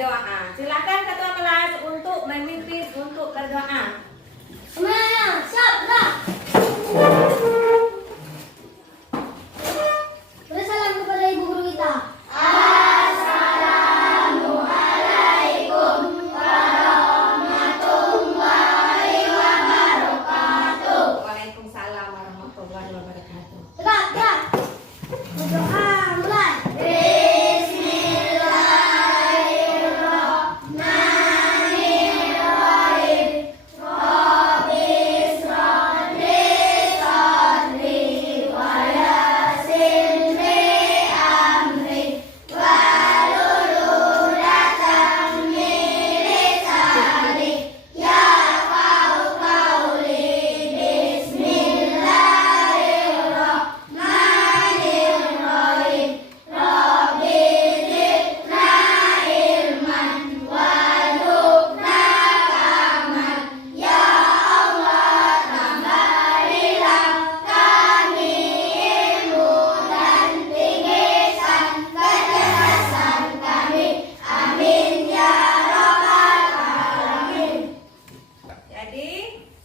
berdoa. Silakan ketua kelas untuk memimpin untuk berdoa. Semuanya siap, dah. Bersalam kepada ibu guru kita. Assalamualaikum warahmatullahi wabarakatuh. Waalaikumsalam warahmatullahi wabarakatuh. Tegak, tegak. Berdoa mulai.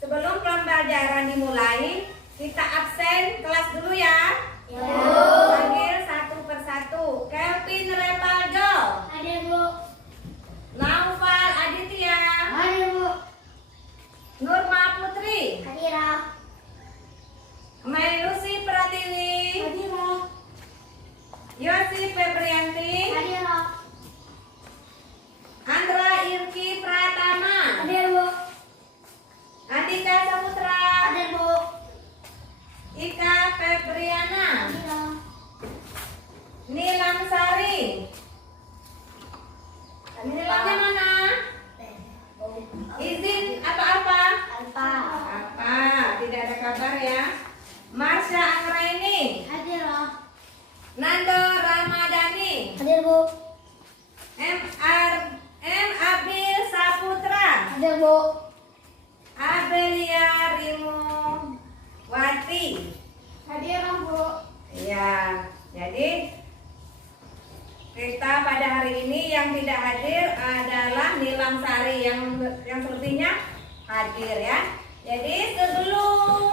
Sebelum pembelajaran dimulai, kita absen kelas dulu ya. Panggil satu persatu. Kelvin Repaldo, Hadir, Bu. Naufal Aditya, Hadir, Bu. Nurma Putri, Hadir. Melusi Pratiwi, Hadir. Yosi Febrianti, Hadir. Andra Irki Pratama, Hadir, Bu. Andika Saputra, Hadir, Bu. Ika Febriana, Hadir. Nilam Sari. Nilamnya mana? Izin apa-apa? Alfa. Apa? Tidak ada kabar ya. Marsha Anggraini, Hadir. Nando Ramadhani, Hadir, Bu. M Abil Saputra, Hadir, Bu. Abelia Rimo Wati. Hadir, Bu. Ya, jadi kita pada hari ini yang tidak hadir adalah Nilam Sari, yang selebihnya hadir ya. Jadi sebelum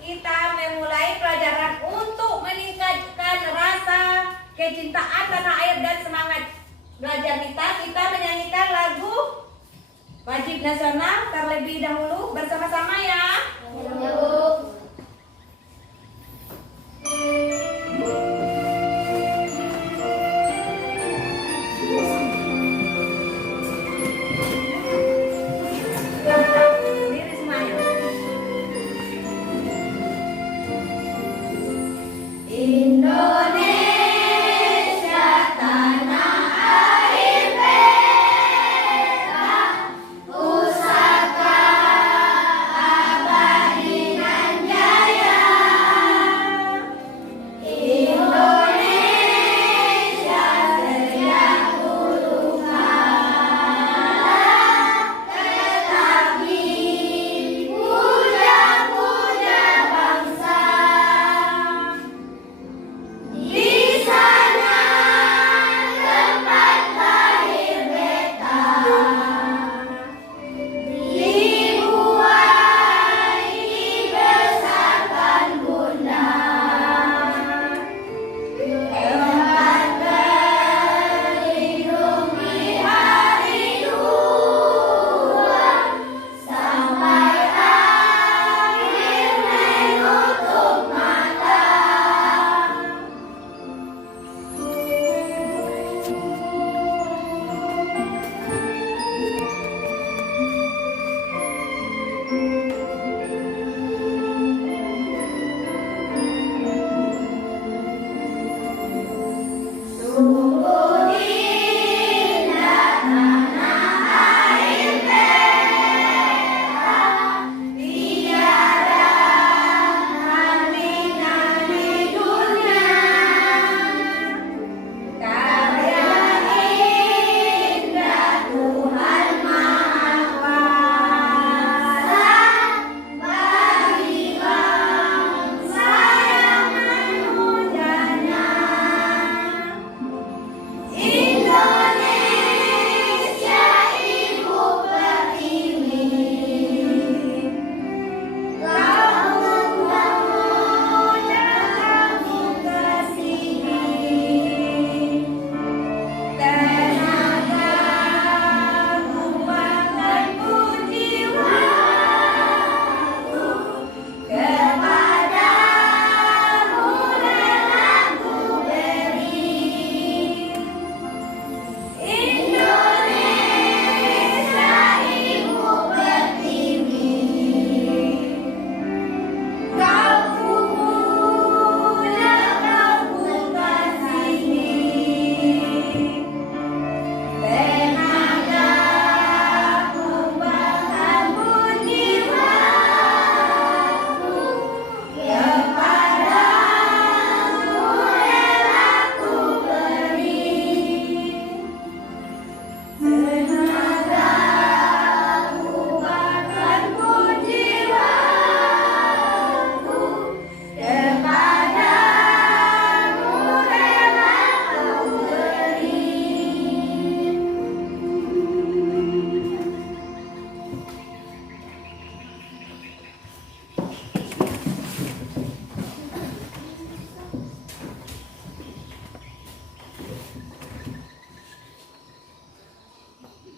kita memulai pelajaran untuk meningkatkan rasa kecintaan tanah air dan semangat belajar kita menyanyikan lagu wajib nasional terlebih dahulu bersama-sama ya. Sendiri semuanya. Indonesia tanah air merah, pusaka abadi.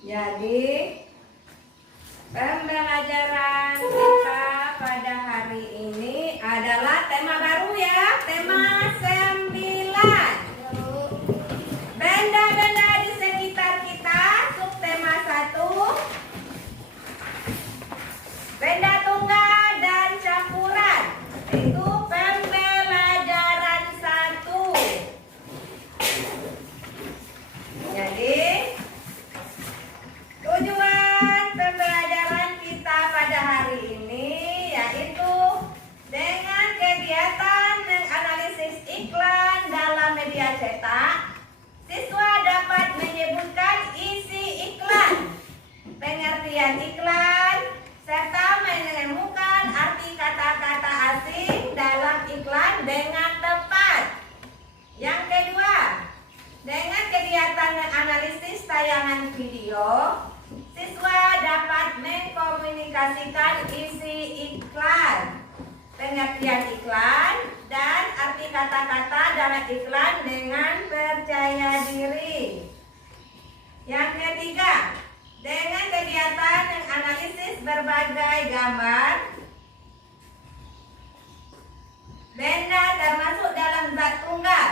Jadi pembelajaran kita pada hari ini adalah tema baru ya, tema 9. Benda-benda di sekitar kita, subtema 1. Benda tunggal dan campuran. Itu pembelajaran 1. Jadi tujuan pembelajaran kita pada hari ini yaitu dengan kegiatan menganalisis iklan dalam media cetak, siswa dapat menyebutkan isi iklan, pengertian iklan, serta menemukan arti kata-kata asing dalam iklan dengan tepat. Yang kedua, dengan kegiatan menganalisis tayangan video, siswa dapat mengkomunikasikan isi iklan, pengertian iklan, dan arti kata-kata dalam iklan dengan percaya diri. Yang ketiga, dengan kegiatan menganalisis berbagai gambar, benda termasuk dalam zat tunggal,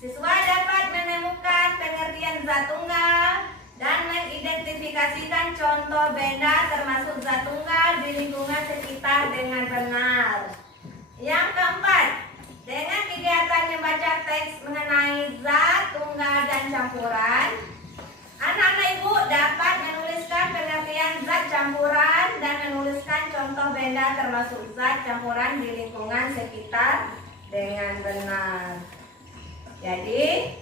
siswa dapat menemukan pengertian zat tunggal dan mengidentifikasikan contoh benda termasuk zat tunggal di lingkungan sekitar dengan benar. Yang keempat, dengan kegiatan membaca teks mengenai zat tunggal dan campuran, anak-anak ibu dapat menuliskan pengertian zat campuran dan menuliskan contoh benda termasuk zat campuran di lingkungan sekitar dengan benar. Jadi,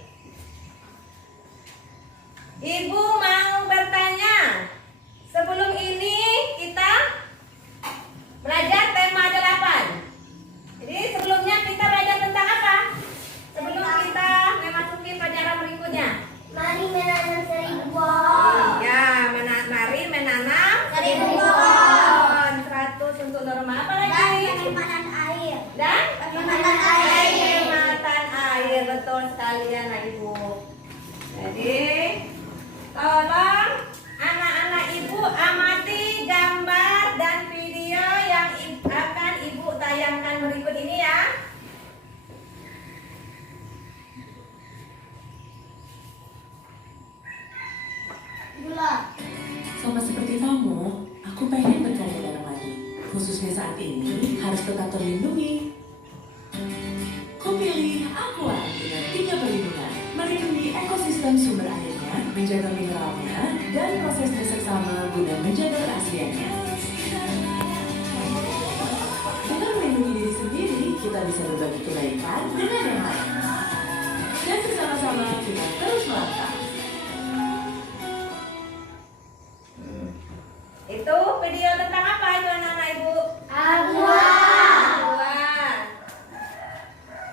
ibu mau bertanya, sebelum ini kita belajar tema 8. Jadi sebelumnya kita belajar tentang apa? Sebelum kita memasuki pelajaran berikutnya. Mari menanam 1000 pohon. Ya, mari menanam 1000 pohon. 100 untuk norma. Apa lagi? Penghematan air. Dan Penghematan air. penghematan air. Betul sekali anak ibu. Jadi tolong anak-anak ibu amati gambar dan video yang akan ibu tayangkan berikut ini ya. Gula. Sama seperti kamu, aku pengen berkarya bareng lagi. Khususnya saat ini harus tetap terlindungi. Kupilih Aqua dengan 3 perlindungan, melindungi ekosistem sumber airnya, menjaga mineralnya, dan prosesnya seksama guna menjaga keasliannya. Dengan melindungi diri sendiri, kita bisa berbagi kebaikan dengan yang lain. Dan bersama-sama kita terus melangkah. Itu video tentang apa itu anak-anak ibu? Aqua. Aqua.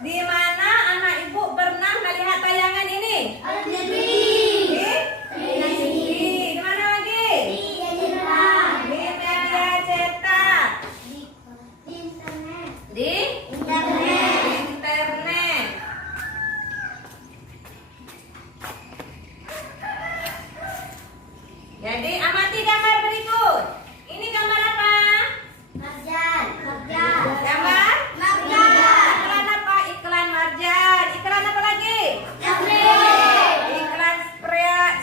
Di mana anak ibu pernah melihat tayangan ini? Ada di Di mana lagi? Di media cetak. internet. Di Internet. internet. Jadi amati gambar berikut. Ini gambar apa? Marjan. Gambar? Iklan apa? Iklan marjan. Iklan apa lagi? Iklan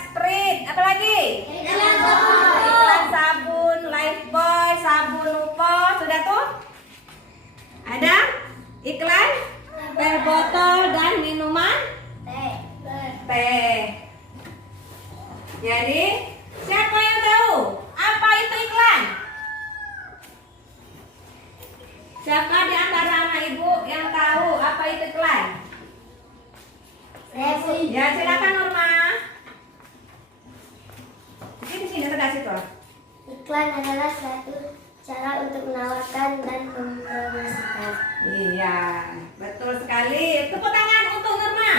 Sprite. Apa lagi? Iklan sabun Lifebuoy, sabun Lupo. Sudah tuh? Ada? Iklan teh botol dan minuman teh. Jadi, siapa yang tahu apa itu iklan? Siapa di antara anak ibu yang tahu apa itu iklan? Ya, silakan Norma. Di sini tegas itu. Iklan adalah suatu cara untuk menawarkan dan mempromosikan. Iya, betul sekali. Tepuk tangan untuk Norma.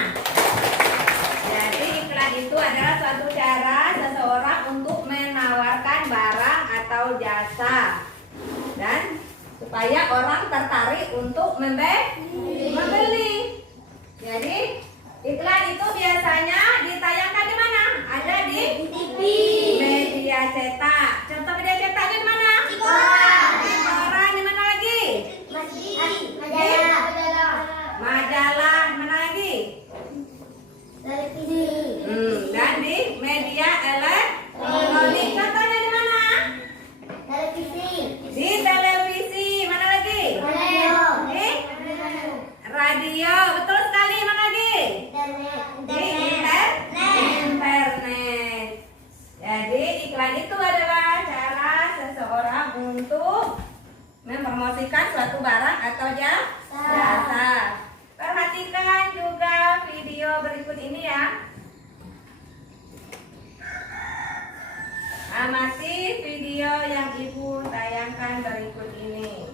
Jadi iklan itu adalah suatu cara seseorang untuk menawarkan barang atau jasa dan supaya orang tertarik untuk membeli. Jadi iklan itu biasanya ditayangkan di mana? Ada di TV. cetak. Contoh media cetaknya di mana? Di koran. Di mana lagi? Majalah. Majalah. Mana lagi? Televisi. Dan di media elektronik. Contohnya di mana? Televisi. Di televisi. Mana lagi? Radio. Di radio. Betul sekali. Mana lagi? Di internet. Jadi iklan itu adalah cara seseorang untuk mempromosikan suatu barang atau jasa. Perhatikan juga video berikut ini ya. Amati video yang ibu tayangkan berikut ini.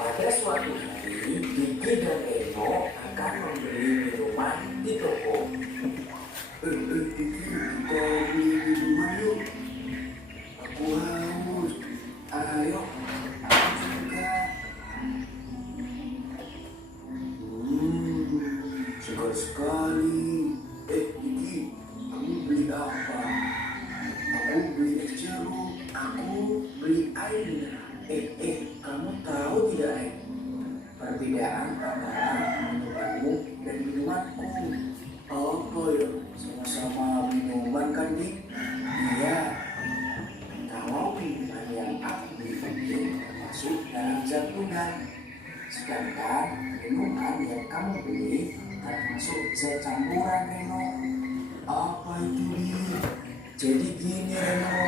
Pada suatu hari, Diki dan Eno akan membeli minuman di toko. Diki, kita beli minuman yuk. Aku haus. Ayo, aku juga. Segar sekali. Diki, kamu beli apa? Aku beli es jeruk. Aku beli air mineral. Kamu tahu tidak, perbedaan antara minumanmu dan minumanku? Apa ya? Sama-sama minuman kan, Dik? Iya. Kalau minuman yang aku beli termasuk dalam zat tunggal, sedangkan minuman yang kamu beli termasuk zat campuran, Reno. Apa itu, Dik? Jadi gini, Reno,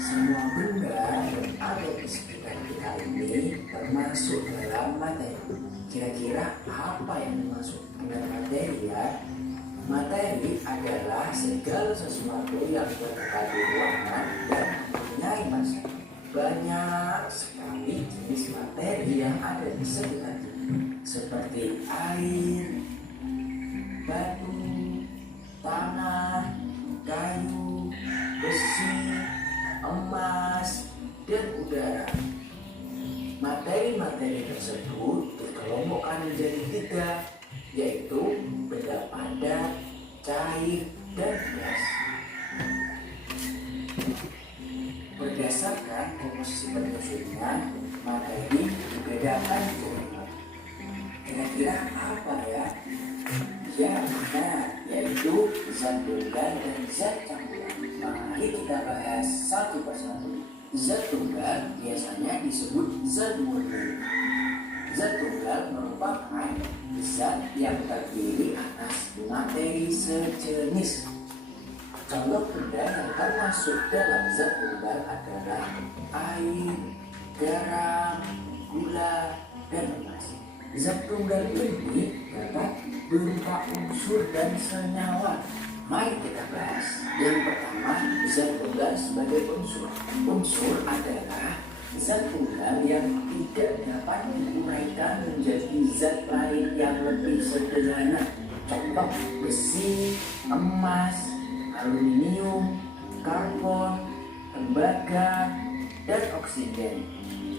semua benda yang ada di sekitar kita ini termasuk dalam materi. Kira-kira apa yang dimaksud dengan materi ya? Materi adalah segala sesuatu yang berada di ruangan dan mempunyai massa. Banyak sekali jenis materi yang ada di sekitar kita, seperti air, batu, tanah, kayu, besi, emas, dan udara. Materi-materi tersebut dikelompokkan menjadi 3, yaitu benda padat, cair, dan gas. Berdasarkan komposisi penyusunnya, materi dibedakan menjadi 4. Kira-kira apa ya? Ya, benar, yaitu zat tunggal dan zat campuran. Mari kita bahas satu persatu. Zat tunggal biasanya disebut zat murni. Zat tunggal merupakan zat yang terdiri atas materi sejenis. Contoh benda yang termasuk dalam zat tunggal adalah air, garam, gula, dan emas. Zat tunggal ini dapat berupa unsur dan senyawa. Mari kita bahas. Yang pertama, zat tunggal sebagai unsur. Unsur adalah zat tunggal yang tidak dapat diuraikan menjadi zat lain yang lebih sederhana. Contoh besi, emas, aluminium, karbon, tembaga, dan oksigen.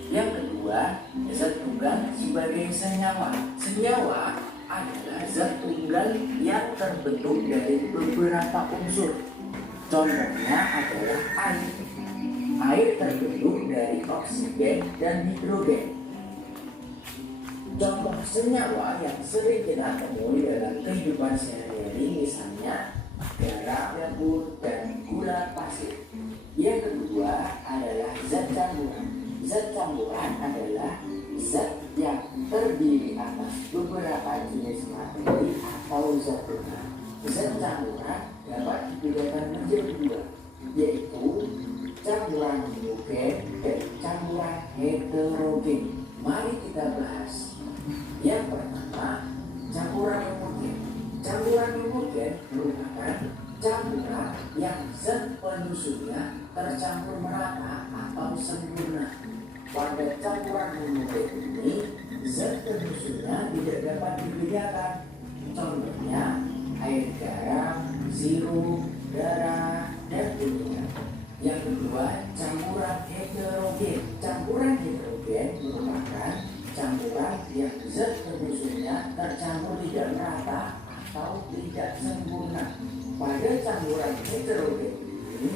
Yang kedua, zat tunggal sebagai senyawa. Senyawa adalah zat tunggal yang terbentuk dari beberapa unsur. Contohnya adalah air. Air terbentuk dari oksigen dan hidrogen. Contoh senyawa yang sering kita temui dalam kehidupan sehari-hari misalnya garam, gabur, dan gula pasir. Yang kedua adalah zat campuran. Zat campuran adalah zat yang terdiri atas beberapa jenis materi atau zat tunggal. Zat campuran dapat dibedakan menjadi dua, yaitu campuran homogen dan campuran heterogen. Mari kita bahas. Yang pertama, campuran homogen. Campuran homogen merupakan campuran yang zat penyusunnya tercampur merata atau sempurna. Pada campuran homogen ini, zat penyusunnya tidak dapat dibedakan. Contohnya, air garam, sirup, darah, dan minyak. Yang kedua, campuran heterogen. Campuran heterogen merupakan campuran yang zat penyusunnya tercampur tidak merata atau tidak sempurna. Pada campuran heterogen ini,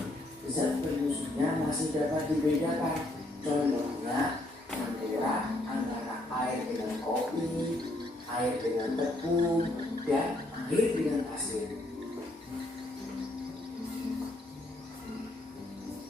zat penyusunnya masih dapat dibedakan. Contohnya, campuran antara air dengan kopi, air dengan tepung, dan air dengan pasir.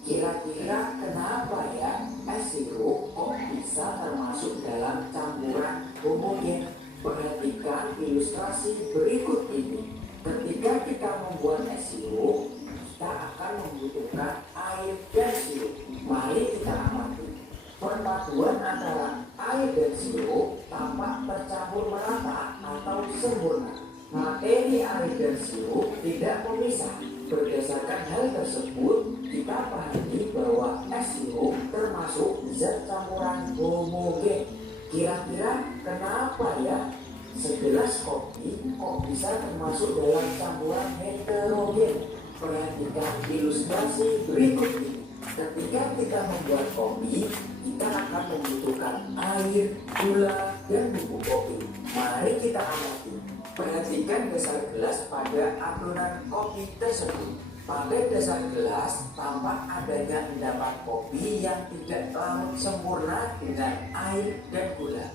Kira-kira kenapa ya es sirup kok bisa termasuk dalam campuran homogen? Perhatikan ilustrasi berikut ini. Ketika kita membuat es sirup, kita akan membutuhkan air dan sirup. Mari kita amati. Perpaduan antara air dan sirup tampak tercampur merata atau sempurna. Materi air dan sirup tidak memisah. Berdasarkan hal tersebut, kita pahami bahwa es sirup termasuk zat campuran homogen. Kira-kira kenapa ya segelas kopi kok bisa termasuk dalam campuran heterogen? Perhatikan ilustrasi berikut ini. Ketika kita membuat kopi, kita akan membutuhkan air, gula, dan bubuk kopi. Mari kita amati. Perhatikan dasar gelas pada adonan kopi tersebut. Pada dasar gelas tampak adanya endapan kopi yang tidak larut sempurna dengan air dan gula.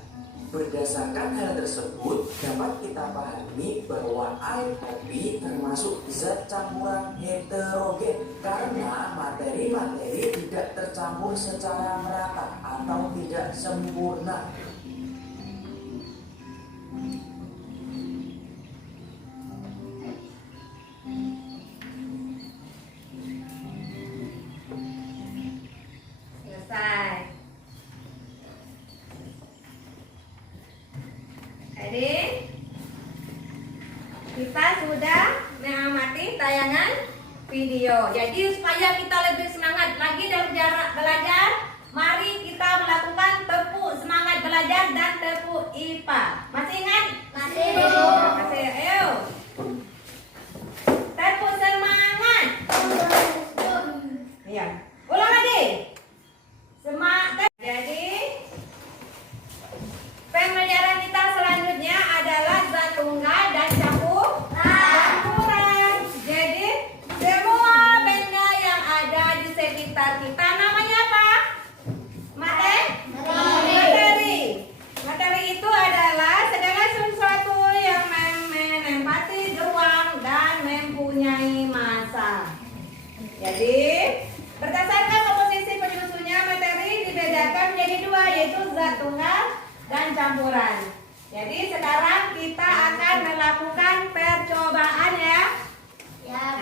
Berdasarkan hal tersebut, dapat kita pahami bahwa air kopi termasuk zat campuran heterogen karena materi-materi tidak tercampur secara merata atau tidak sempurna. Selesai. Jadi kita sudah mengamati tayangan video. Jadi supaya kita lebih semangat lagi dalam belajar, mari kita melakukan tepuk semangat belajar dan tepuk IPA. Masih ingat? Masih. Masih. Ayo. Tepuk semangat. Iya. Ulang lagi. Semangat. Jadi pembelajaran kita selanjutnya adalah zat tunggal dan campuran. Jadi semua benda yang ada di sekitar kita namanya apa? Materi. Materi itu adalah segala sesuatu yang menempati ruang dan mempunyai massa. Jadi berdasarkan komposisi penyusunnya, materi dibedakan menjadi dua, yaitu zat tunggal dan campuran. Jadi sekarang kita akan melakukan percobaan ya.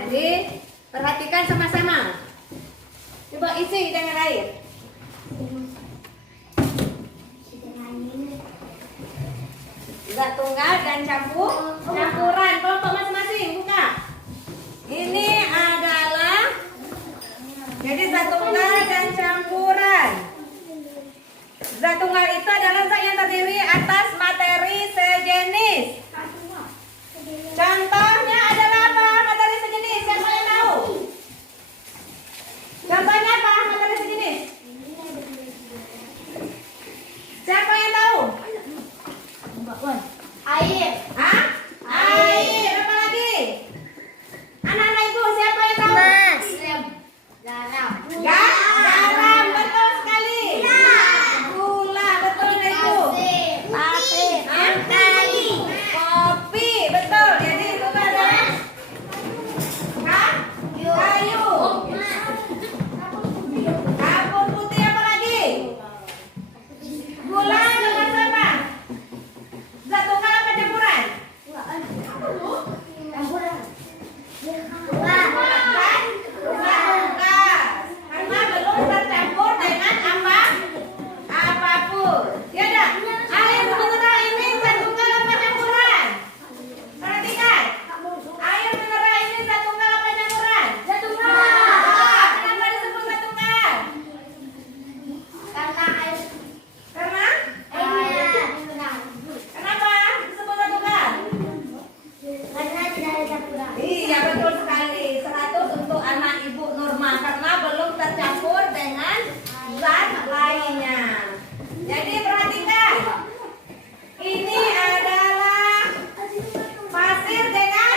Jadi perhatikan sama-sama. Coba isi dengan air. Zat tunggal dan campuran. Kelompok masing-masing buka. Ini adalah jadi zat tunggal dan campuran. Zat tunggal itu adalah zat yang terdiri atas materi sejenis. Contohnya adalah apa? Materi sejenis. Siapa yang tahu? Contohnya apa? Materi sejenis. Siapa yang tahu? Air. Hah? Iya betul sekali. 100 untuk anak ibu Nurma karena belum tercampur dengan zat lainnya. Jadi perhatikan, ini adalah pasir dengan,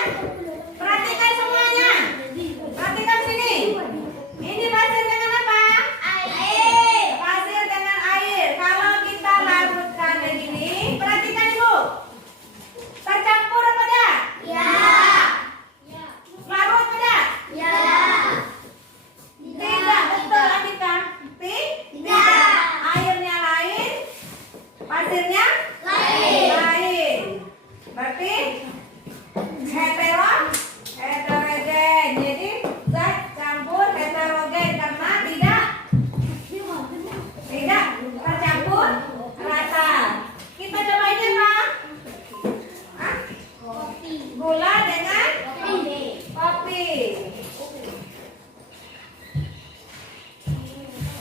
perhatikan semuanya. Perhatikan sini. Ini pasir dengan apa? Air. Pasir dengan air. Kalau kita larutkan begini, perhatikan ibu. Tercampur apa tidak? Ya. Larut tidak? Ya. Tidak, betul Andika. Tidak. Airnya lain, pasirnya lain. Berarti heterogen. Jadi zat campur heterogen karena tidak tercampur rata. Kita coba ini Pak. Hah? Gula dengan kopi.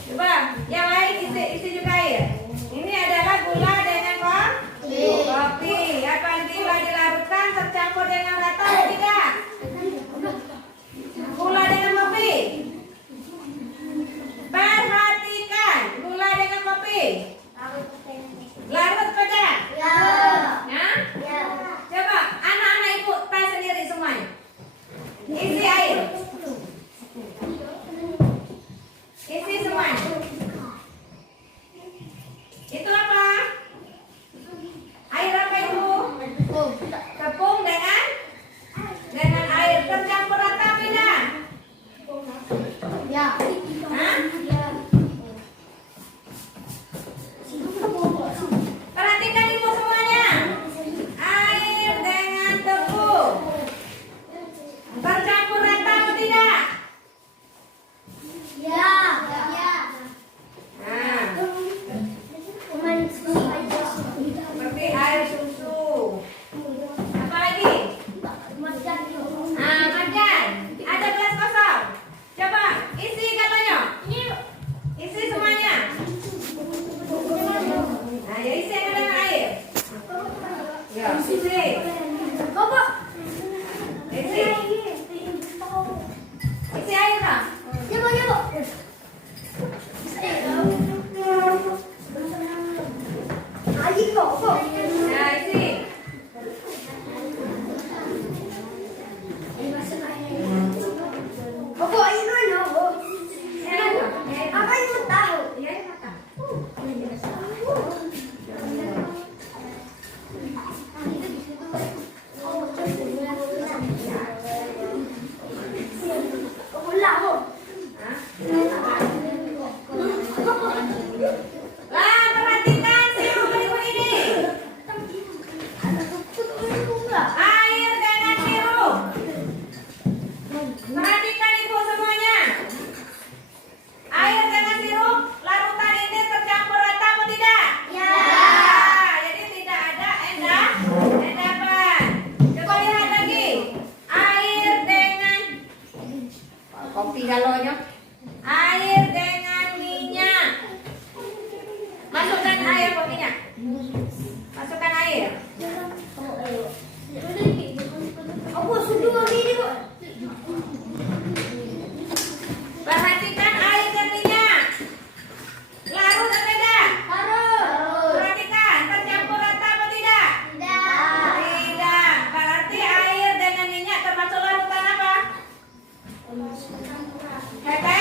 Coba yang lain isi juga air. Ini adalah gula dengan kopi. Apabila dilarutkan tercampur dengan rata atau tidak? Gula dengan kopi. Perhatikan gula dengan kopi. Larut pada? Ya. Ya? Ya. Coba anak-anak ibu tes sendiri semuanya. Isi air. Isi semuanya. Itu apa? Air apa itu? Tepung dengan air tercampur rata tidak? Ya. Hah? Perhatikan ibu semuanya. Air dengan tepung tercampur rata atau tidak? Ya. Ya. Nah, Manis aja. seperti air susu. Apa lagi? Ah, makan. Ada gelas kosong. Coba isi katanya. Isi semuanya. Nah, ya isi yang ada dengan air. Ya, isi. Isi. Isi air lah. Nah, isi. Iya, makan. Lah, perhatikan sirup berikut ini. Air dengan sirup. Perhatikan ibu semuanya. Air dengan sirup, larutan ini tercampur rata atau tidak? Ya. Jadi tidak ada endapan. Coba lihat lagi. Air dengan kopi galonnya. Air dengan minyak. Masukkan air ke minyak. Masukkan air. Perhatikan air dan minyak. Larut atau tidak? Perhatikan, tercampur rata atau tidak? Tidak. Berarti air dengan minyak termasuk larutan apa? Heterogen.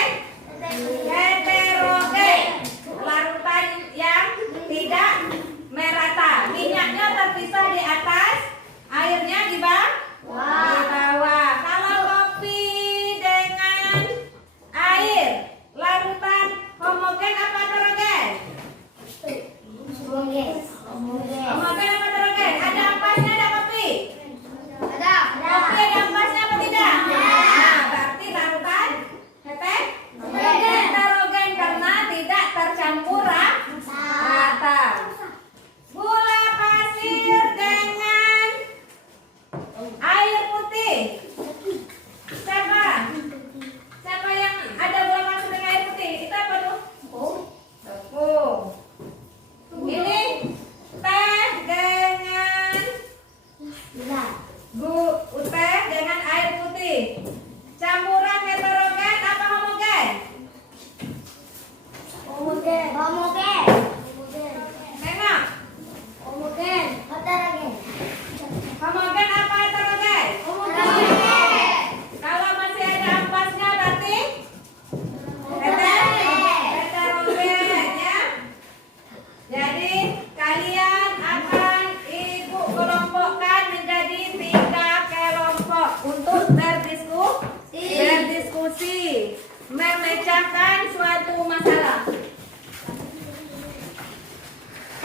berdiskusi, memecahkan suatu masalah.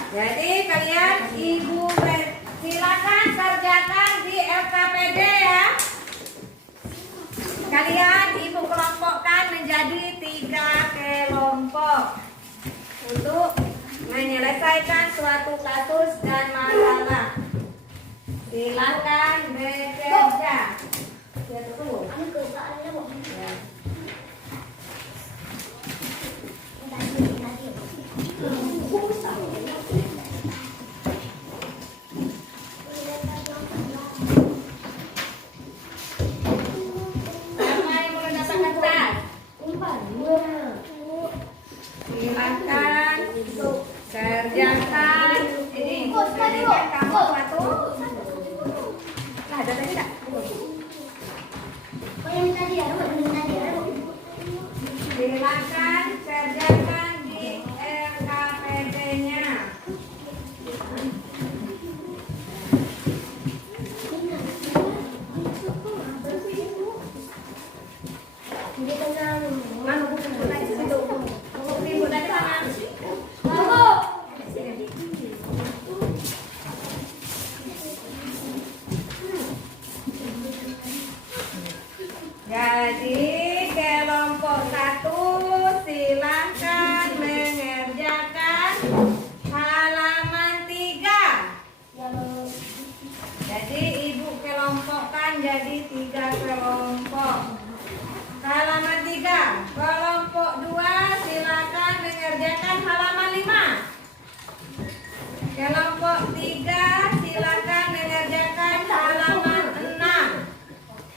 Jadi kalian ibu silakan kerjakan di LKPD ya. Kalian ibu kelompokkan menjadi 3 kelompok untuk menyelesaikan suatu kasus dan masalah. Silakan bekerja. Ya, betul. Ya. Siapa yang mau datang ke kelas? Silakan kerjakan ini. Kerjakan kamu satu. Ada tadi tak? Silakan kerjakan di LKPD-nya. Mana buku tadi situ? Buku tadi sama. Jadi kelompok 1 silakan mengerjakan halaman 3. Jadi ibu kelompokkan jadi 3 kelompok. Halaman 3. Kelompok 2 silakan mengerjakan halaman 5. Kelompok 3 silakan mengerjakan halaman 6.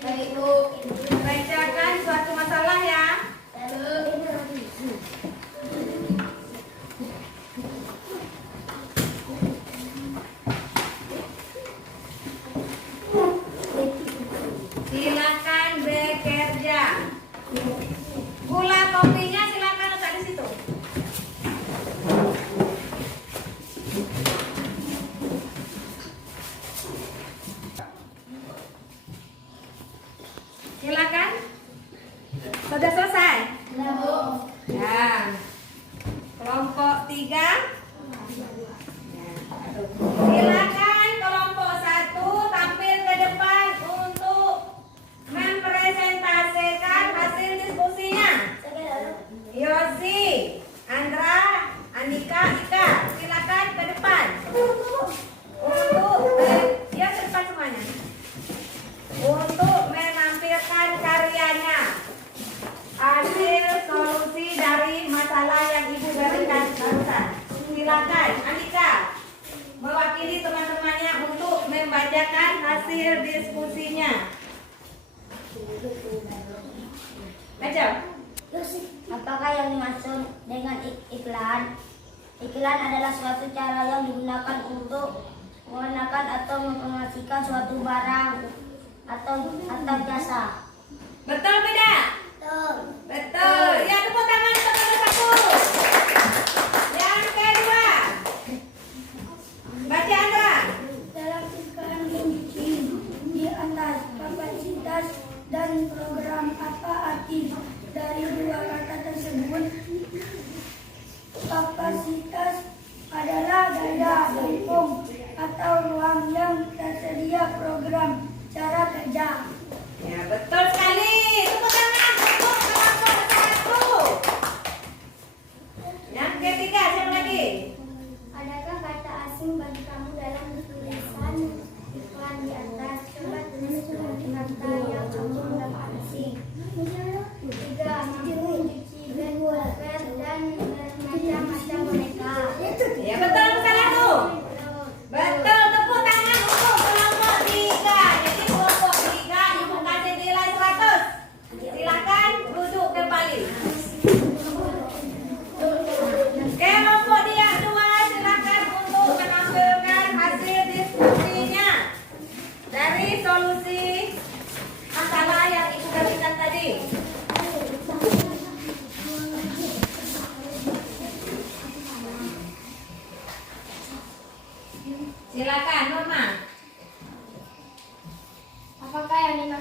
Baik Bu, bacakan suatu masalah ya. Silakan bekerja. Gula kopinya silakan letak di situ. Silakan. Sudah selesai? Ya. Kelompok 3. Silakan kelompok 1 tampil ke depan untuk mempresentasikan hasil diskusinya. Yosi, Andra, Andika, Ika, silakan ke depan. Untuk ya ke depan semuanya. Untuk menampilkan karyanya, hasil solusi dari masalah yang ibu berikan barusan. Silakan Andika mewakili teman-temannya untuk membacakan hasil diskusinya. Baca. Apakah yang dimaksud dengan iklan? Iklan adalah suatu cara yang digunakan untuk mengenalkan atau mempromosikan suatu barang atau jasa. Betul tidak? Betul. Ya, tepuk tangan untuk nomor 1. Yang kedua. Baca Andra. Dalam iklan di atas kapasitas dan program apa arti dari dua kata tersebut? Kapasitas adalah daya dukung atau ruang yang tersedia program cara kerja. Ya, betul sekali. Tepuk tangan untuk kelompok 1. Yang ketiga, siapa lagi? Adakah kata asing bagi kamu dalam tulisan iklan di atas? Coba tulis kata yang kamu anggap asing. 3. Mencuci bed dan bermacam-macam boneka. Ya, betul bukan itu? Betul, tepuk tangan untuk kelompok 3. Jadi kelompok 3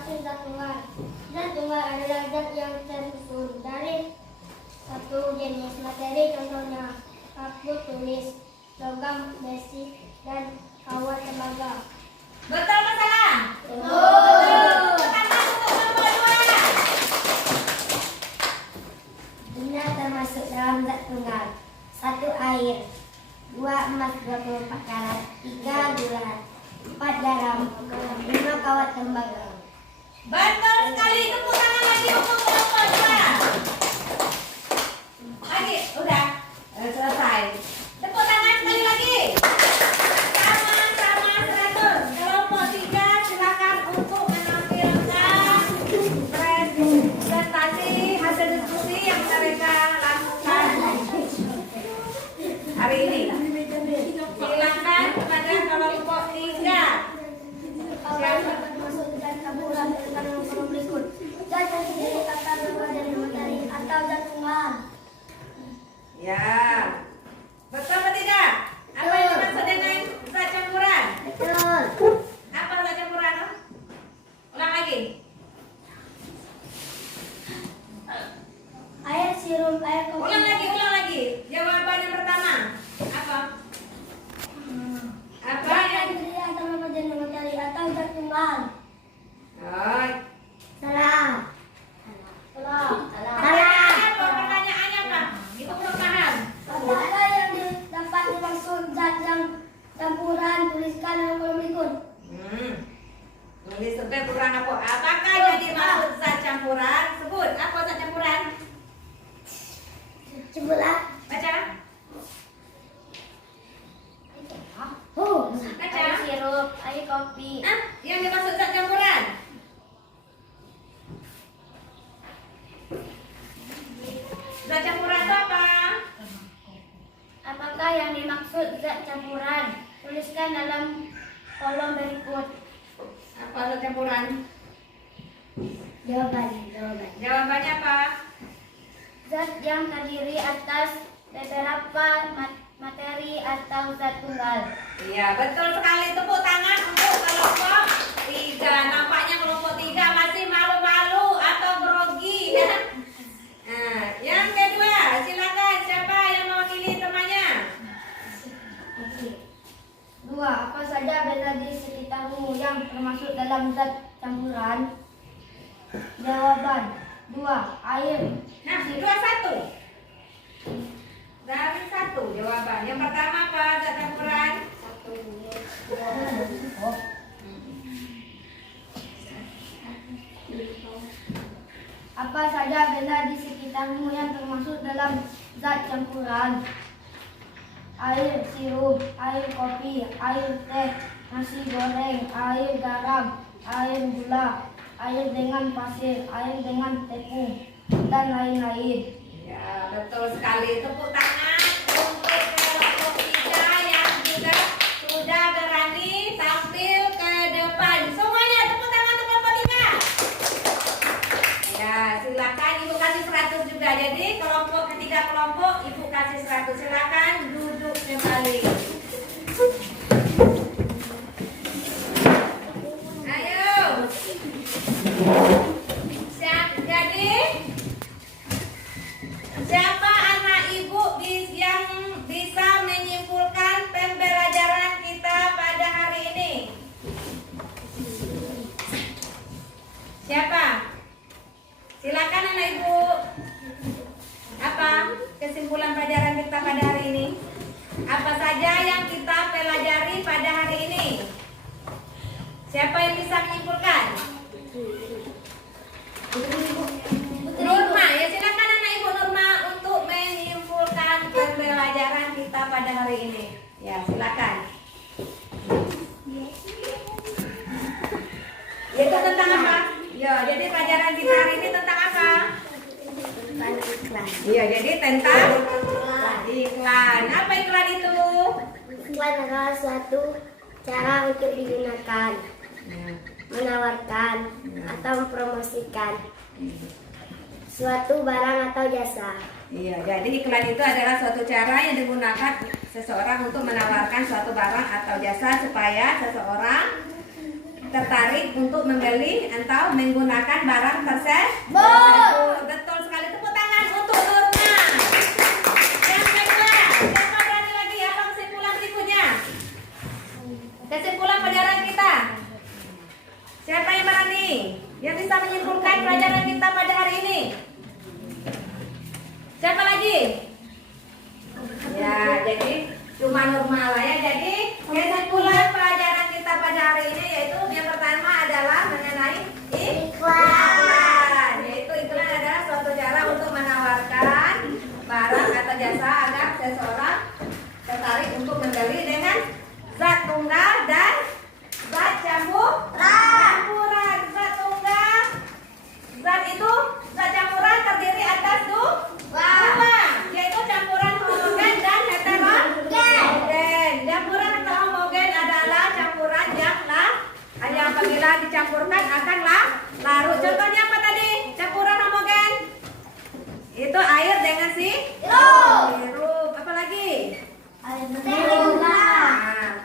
termasuk zat tunggal. Zat tunggal adalah zat yang tersusun dari satu jenis materi, contohnya kartu tulis, logam, besi, dan kawat tembaga. Betul atau salah? Betul. Tangan untuk nomor 2. Benda termasuk dalam zat tunggal. 1 air, 2 emas 24 karat, 3 gula, 4 garam, 5 kawat tembaga. Betul sekali. Tepuk tangan lagi untuk nomor 2. Lagi, udah selesai. Tepuk tangan sekali lagi. Sama-sama teratur. Kelompok 3 silakan untuk menampilkan presentasi hasil diskusi yang mereka lakukan hari ini. Silakan kepada kelompok 3. Awal dapat masuk zat campuran dengan nomor berikut. Zat yang terdiri atas dua dari materi atau zat tunggal. Ya. Betul atau tidak? Apa yang dimaksud dengan zat campuran? Betul. Apa zat campuran? Ulang lagi. Air, sirup, air kopi. Ulang lagi. Jawaban yang pertama. Apa? Apa Zat yang yang terdiri atas dua dari materi atau zat tunggal. Oh, Salah. pertanyaannya apa? Itu belum paham. Apakah yang dapat dimaksud zat yang campuran? Tuliskan dalam kolom berikut. Nulis sampai kurang apa? Apakah yang dimaksud zat campuran? Sebut apa zat campuran? Cobalah. Baca. Air sirup, air kopi. Yang dimaksud zat campuran? Zat campuran itu apa? Apakah yang dimaksud zat campuran? Tuliskan dalam kolom berikut. Apa zat campuran? Jawabannya apa? Zat yang terdiri atas beberapa materi atau zat tunggal. Iya, betul sekali. Tepuk tangan untuk kelompok 3. Nampaknya kelompok 3 masih malu-malu atau grogi. Nah, yang kedua, silakan siapa yang mewakili temannya? 2. Apa saja benda di sekitarmu yang termasuk dalam zat campuran? Jawaban 2. Air. Nah, 2-1. Dari 1 jawaban. Yang pertama apa zat campuran? Apa saja benda di sekitarmu yang termasuk dalam zat campuran? Air, sirup, air kopi, air teh, nasi goreng, air garam, air gula, air dengan pasir, air dengan tepung, dan lain-lain. Ya, betul sekali. Tepuk tangan untuk kelompok 3 yang juga sudah berani tampil ke depan. Semuanya tepuk tangan untuk kelompok 3. Ya, silakan Ibu kasih 100 juga. Jadi kelompok ketiga kelompok Ibu kasih 100. Silakan duduk kembali. Ayo. Jadi siapa anak ibu yang bisa menyimpulkan pembelajaran kita pada hari ini? Siapa? Silakan anak ibu. Apa kesimpulan pelajaran kita pada hari ini? Apa saja yang kita pelajari pada hari ini? Siapa yang bisa menyimpulkan? Nurma, ya silakan anak ibu Nurma untuk menyimpulkan pembelajaran kita pada hari ini. Ya silakan. Itu tentang apa? Ya, jadi pelajaran kita hari ini tentang apa? Iya, jadi tentang iklan. Apa iklan itu? Iklan adalah suatu cara untuk digunakan, menawarkan, atau mempromosikan suatu barang atau jasa. Iya, jadi iklan itu adalah suatu cara yang digunakan seseorang untuk menawarkan suatu barang atau jasa supaya seseorang tertarik untuk membeli atau menggunakan barang tersebut? Betul sekali. Tepuk tangan untuk Nurma. Yang kedua, siapa berani lagi? Apa kesimpulan berikutnya? Kesimpulan pelajaran kita. Siapa yang berani? Yang bisa menyimpulkan pelajaran kita pada hari ini? Siapa lagi? Ya, jadi cuma Nurma lah ya. Jadi kesimpulan pelajaran kita pada hari ini yaitu yang pertama adalah mengenai iklan. Yaitu iklan adalah suatu cara untuk menawarkan barang atau jasa agar seseorang tertarik untuk membeli dengan zat tunggal dan zat campuran. Zat tunggal, zat itu zat campuran terdiri atas dua, yaitu campuran homogen dan heterogen. Campuran atau homogen adalah campuran yang apabila dicampurkan akan larut. Contohnya apa tadi? Campuran homogen itu air dengan sirup. Apa lagi?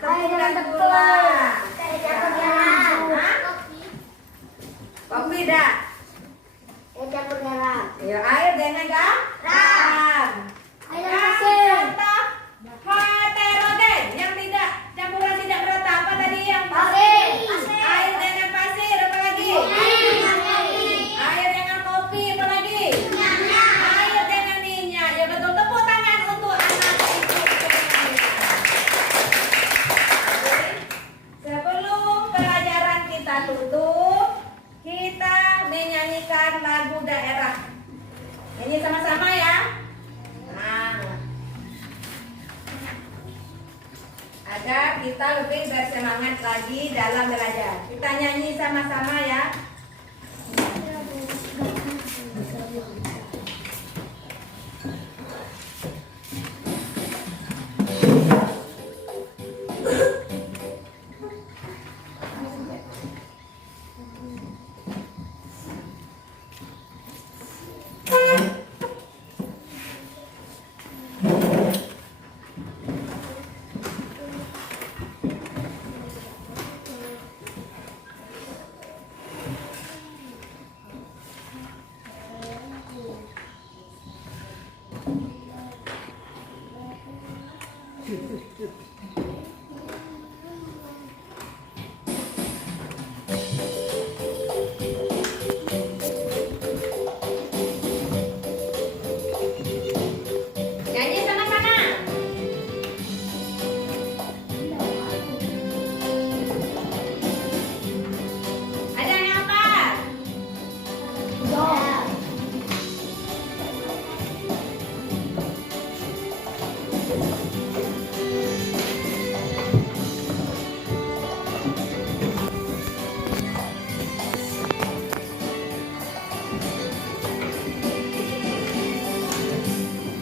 Tepung dan gula. Kopi dah. Ya, air dengan garam. Contoh heterogen yang tidak campuran tidak merata apa tadi yang air dengan pasir apa lagi? Air dengan kopi apa lagi? Air dengan minyak. Ya betul, tepuk tangan untuk anak ibu. Sebelum pelajaran kita tutup, kita menyanyikan lagu daerah. Nyanyi sama-sama ya. Nah, agar kita lebih bersemangat lagi dalam belajar. Kita nyanyi sama-sama ya. Nyanyi sama-sama. Ada yang hafal?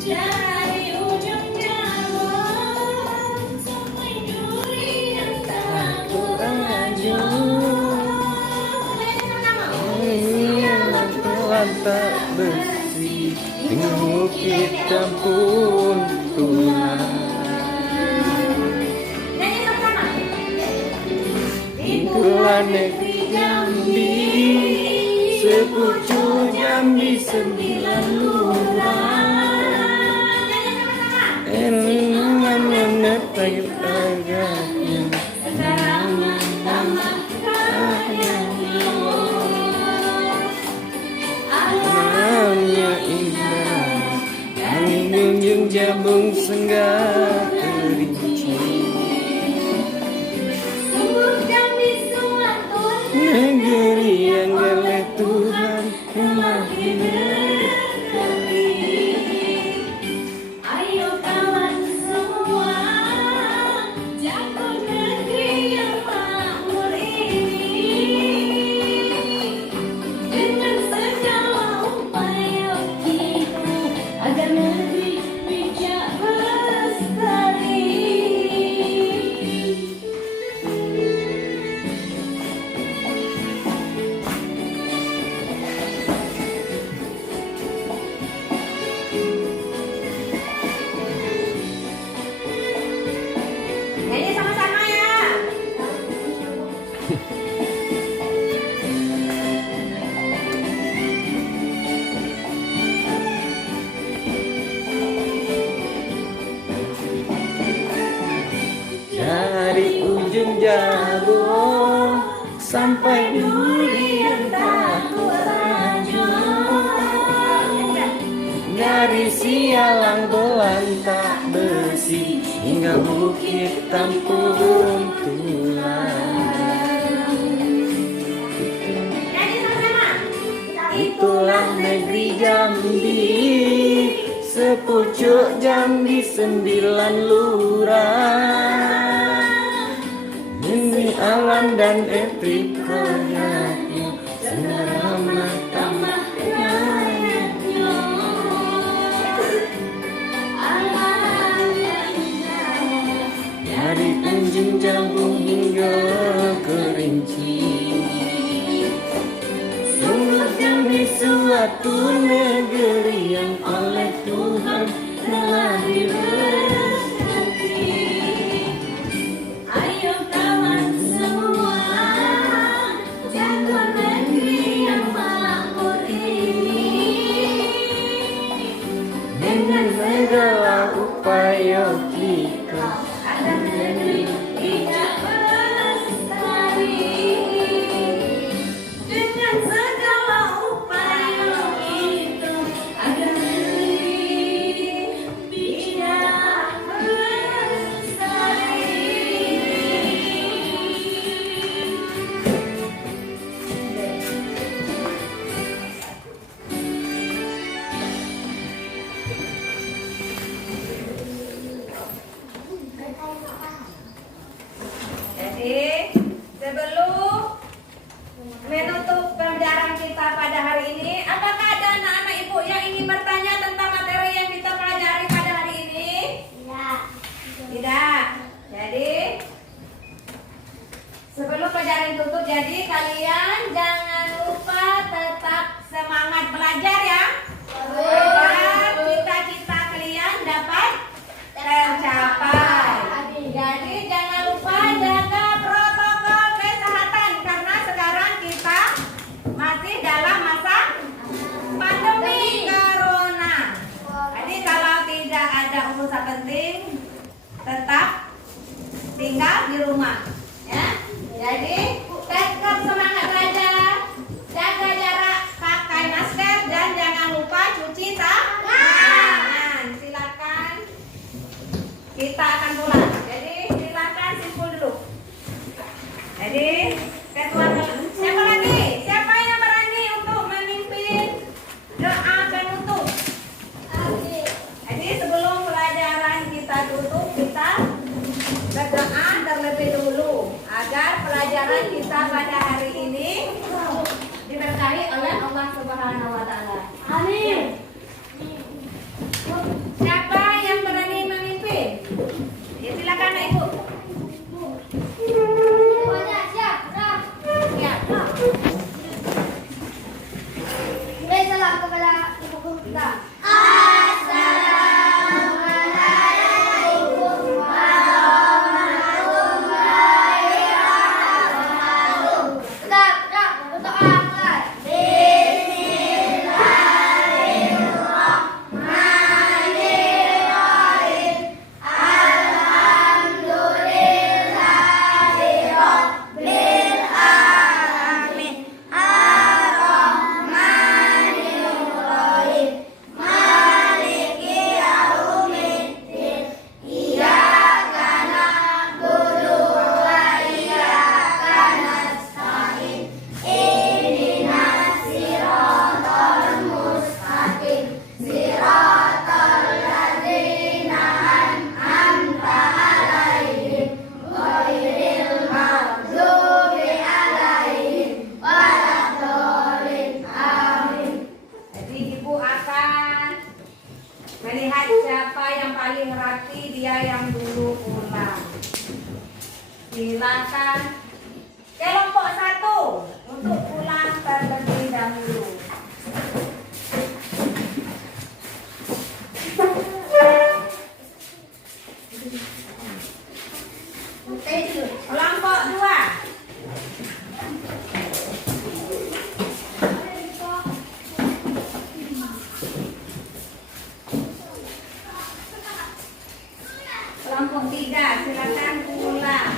Dari ujung jalan sampai duri antara lantak besi dengan bukit campur tulang. Nyanyi sama-sama. Itulah negeri Jambi, sepucuk Jambi 9 lurah. Dengan menetai tagaknya, alamnya indah, angin junjung jabung senggak kerinci. Negeri yang oleh Tuhan telah diberkati. Ayo kawan semua, jago negeri yang makmur ini. Dengan segala upaya kita agar negeri bijak berlestari. dari sialang belantah besi hingga bukit tampung tulang. Nyanyi sama-sama. Itulah negeri Jambi, sepucuk Jambi 9 lurah. Ini alam dan etikanya, seramah tamah dari Anjing Jambung hingga Kerinci. Sungguh Jambi suatu negeri yang oleh Tuhan telah diberkati. Ayo kawan semua, jaga negeri yang makmur ini. Dengan segala upaya kita Agar negeri tidak berlestari. Dengan segala upaya itu, agar negeri tidak berlestari. Jadi sebelum menutup pembelajaran kita pada hari ini, apakah ada anak-anak ibu yang ingin bertanya tentang materi yang kita pelajari pada hari ini? Tidak. Jadi sebelum pelajaran tutup, jadi kalian jangan lupa tetap semangat belajar ya. Agar cita-cita kalian dapat tercapai. Jadi jangan lupa jaga protokol kesehatan karena sekarang kita masih dalam masa pandemi corona. Jadi kalau tidak ada urusan penting, tetap tinggal di rumah, ya. Jadi tetap semangat belajar, jaga jarak, pakai masker dan jangan lupa cuci tangan. Silakan, kita akan pulang. Jadi silakan simpul dulu. Jadi ketua, siapa lagi? Siapa yang berani untuk memimpin doa penutup? Jadi sebelum pelajaran kita tutup, kita berdoa terlebih dahulu agar pelajaran kita pada hari ini diberkahi oleh Allah Subhanahu wa taala. Amin. Siapa yang berani memimpin? Ya, silakan Ibu. Semuanya siap, siap. Siap. Beri salam kepada ibu guru kita. Tetap, tetap, berdoa mulai. Jadi Ibu akan melihat siapa yang paling rapi, dia yang dulu pulang. Silakan kelompok 1 untuk pulang terlebih dahulu. Kelompok 2. Kelompok 3, silakan pulang.